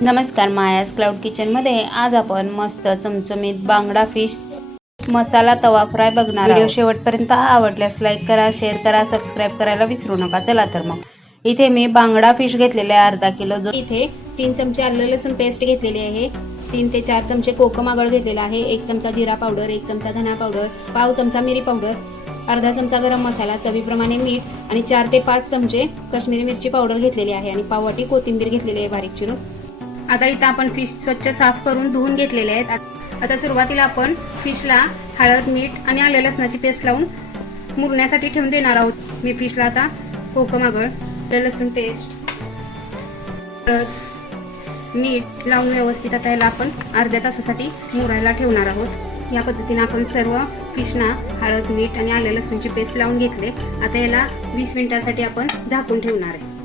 नमस्कार मायास क्लाउड किचनमध्ये आज आपण मस्त चमचमीत बांगडा फिश मसाला तवा फ्राय बघणार व्हिडिओ शेवटपर्यंत आवडल्यास लाईक करा शेअर करा सबस्क्राईब करायला विसरू नका. चला तर मग. इथे मी बांगडा फिश घेतलेले आहे अर्धा किलो. जो इथे तीन चमचे आलं लसूण पेस्ट घेतलेली आहे. तीन ते चार चमचे कोकम आगळ घेतलेला आहे. एक चमचा जिरा पावडर एक चमचा धना पावडर पाव चमचा मिरी पावडर अर्धा चमचा गरम मसाला चवीप्रमाणे मीठ आणि चार ते पाच चमचे काश्मीरी मिरची पावडर घेतलेली आहे. आणि पाववाटी कोथिंबीर घेतलेली आहे बारीक चिरून. आता इथं आपण फिश स्वच्छ साफ करून धुवून घेतलेले आहेत. आता सुरुवातीला आपण फिशला हळद मीठ आणि आलं लसणाची पेस्ट लावून मुरण्यासाठी ठेवून देणार आहोत. मी फिशला आता कोकम आगळ आलं लसूण पेस्ट हळद मीठ लावून व्यवस्थित आता याला आपण अर्ध्या तासासाठी मुरायला ठेवणार आहोत. या पद्धतीने आपण सर्व फिशना हळद मीठ आणि आलं लसूणची पेस्ट लावून घेतले. आता याला वीस मिनिटासाठी आपण झाकून ठेवणार आहे.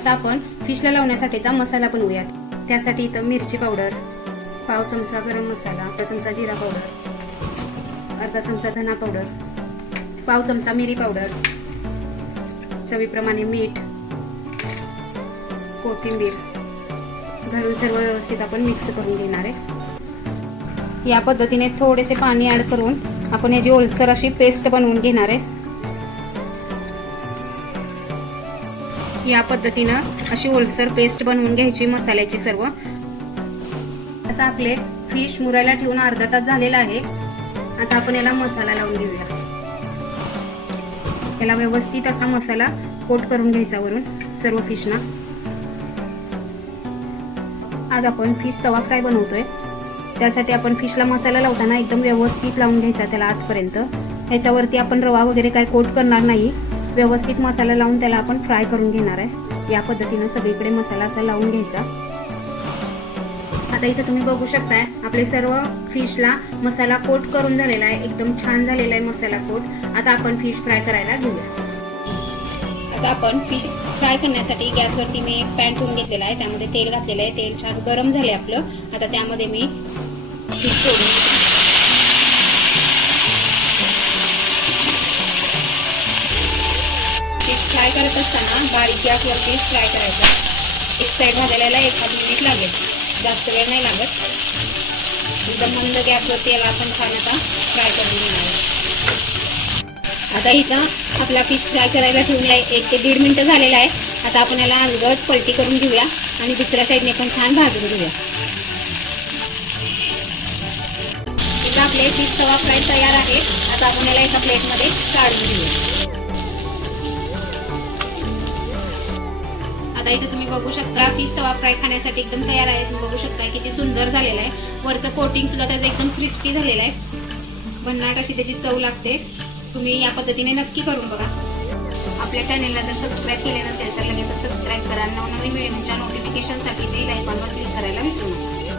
आता आपण फिशला लावण्यासाठीचा मसाला बनवूयात. त्यासाठी इथं मिरची पावडर पाव चमचा गरम मसाला अर्धा चमचा जिरा पावडर अर्धा चमचा धना पावडर पाव चमचा मिरी पावडर चवीप्रमाणे मीठ कोथिंबीर घालून सर्व व्यवस्थित आपण मिक्स करून घेणार आहे. या पद्धतीने थोडेसे पाणी ॲड करून आपण याची ओलसर अशी पेस्ट बनवून घेणार आहे या पद्धतीनं अशी ओलसर पेस्ट बनवून घ्यायची मसाल्याची सर्व. आता आपले फिश मुरायला ठेवून अर्धा तास झालेला आहे. आता आपण याला मसाला लावून घेऊया. याला व्यवस्थित असा मसाला कोट करून घ्यायचा वरून सर्व फिशना. आज आपण फिश तवा फ्राय बनवतोय. त्यासाठी आपण फिशला मसाला लावताना एकदम व्यवस्थित लावून घ्यायचा त्याला आतपर्यंत. ह्याच्यावरती आपण रवा वगैरे काय कोट करणार नाही. व्यवस्थित मसाला लावून त्याला आपण फ्राय करून घेणार आहे. या पद्धतीनं सगळीकडे मसाला असा लावून घ्यायचा. आता इथं तुम्ही बघू शकताय आपले सर्व फिशला मसाला कोट करून झालेला आहे. एकदम छान झालेला आहे मसाला कोट. आता आपण फिश फ्राय करायला घेऊया. आता आपण फिश फ्राय करण्यासाठी गॅसवरती मी एक पॅन ठेवून घेतलेला आहे. त्यामध्ये तेल घातलेलं आहे. तेल छान गरम झाले आपलं. आता त्यामध्ये मी फिश सोडली एक साईड भाजायला एक मिनिट लागेल. जास्त वेळ नाही लागत. एकदम मंद गॅसवरती याला आपण छान आता फ्राय करून घेणार आता इथं आपला फिश फ्राय करायला ठेवून आहे एक ते दीड मिनटं झालेला आहे. आता आपण याला अलगद पलटी करून घेऊया आणि दुसऱ्या साईडने पण छान भाजून घेऊया. इथं आपले फिश तवा फ्राय तयार आहे. आता आपण याला एका आता इथे तुम्ही बघू शकता फिश तवा फ्राय खाण्यासाठी एकदम तयार आहे तुम्ही बघू शकता किती सुंदर झालेला आहे. वरचं कोटिंग सुद्धा त्याचं एकदम क्रिस्पी झालेलं आहे. भन्नाट अशी त्याची चव लागते. तुम्ही या पद्धतीने नक्की करून बघा. आपल्या चॅनेलला जर सबस्क्राईब केले नसेल तर लगेच सबस्क्राईब करा. नवनवीन व्हिडिओच्या नोटिफिकेशनसाठी बेल आयकॉनवर क्लिक करायला विसरू नका.